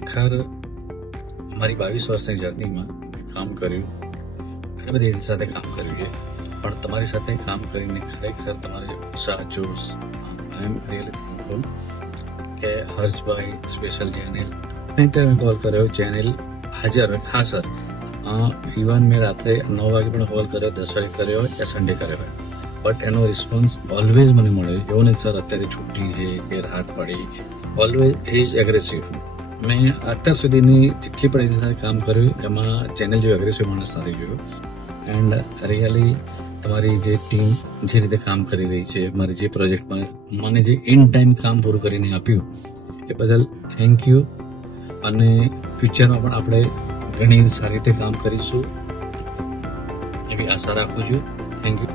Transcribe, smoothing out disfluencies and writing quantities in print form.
ખરેખર મારી 22 વર્ષની જર્નીમાં કામ કર્યું, ઘણી બધી એની સાથે કામ કર્યું છે, પણ તમારી સાથે કામ કરીને ખરેખર તમારે ઉત્સાહ, જોશ, આઈ એમ રિયલી થેન્કફુલ કે હર્ષભાઈ સ્પેશિયલ ચેનલ કોલ કર્યો, ચેનલ હાજર હોય. હા સર, ઇવન મેં રાત્રે 9 વાગે પણ કોલ કર્યો, 10 વાગે કર્યો હોય કે સન્ડે કર્યો હોય, બટ એનો રિસ્પોન્સ ઓલવેઝ મને મળ્યો. એવું નહીં સર અત્યારે છુટ્ટી છે કે રાત પડી, ઓલવેઝ ઇઝ એગ્રેસિવ. મેં અત્યાર સુધીની જેટલી પણ એની સાથે કામ કર્યું એમાં ચેનલ જેવો એગ્રેસિવ માણસ નથી જોયો. એન્ડ રિયલી તમારી જે ટીમ જે રીતે કામ કરી રહી છે, મારી જે પ્રોજેક્ટમાં મને જે ઇન ટાઈમ કામ પૂરું કરીને આપ્યું એ બદલ થેન્ક યુ. અને ફ્યુચરમાં પણ આપણે ઘણી સારી રીતે કામ કરીશું એવી આશા રાખું છું. Thank you.